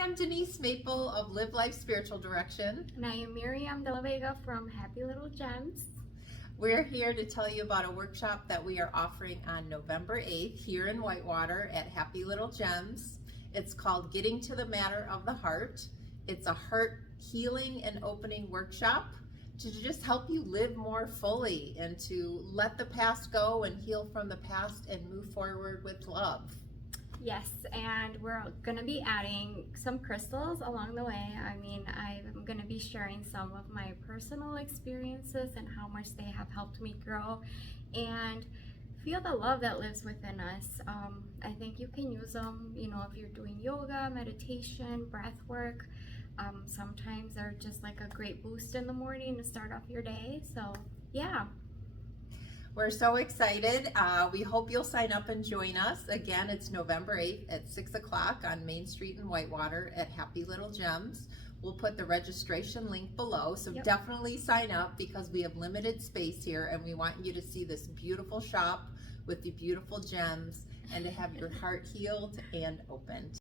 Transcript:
I'm Denise Maple of Live Life Spiritual Direction. And I am Miriam De La Vega from Happy Little Gems. We're here to tell you about a workshop that we are offering on November 8th here in Whitewater at Happy Little Gems. It's called Getting to the Matter of the Heart. It's a heart healing and opening workshop to just help you live more fully and to let the past go and heal from the past and move forward with love. Yes, and we're going to be adding some crystals along the way. I'm going to be sharing some of my personal experiences and how much they have helped me grow and feel the love that lives within us. I think you can use them, if you're doing yoga, meditation, breath work. Sometimes they're just like a great boost in the morning to start off your day. So, yeah. We're so excited. We hope you'll sign up and join us. Again, it's November 8th at 6 o'clock on Main Street in Whitewater at Happy Little Gems. We'll put the registration link below, so definitely sign up because we have limited space here and we want you to see this beautiful shop with the beautiful gems and to have your heart healed and opened.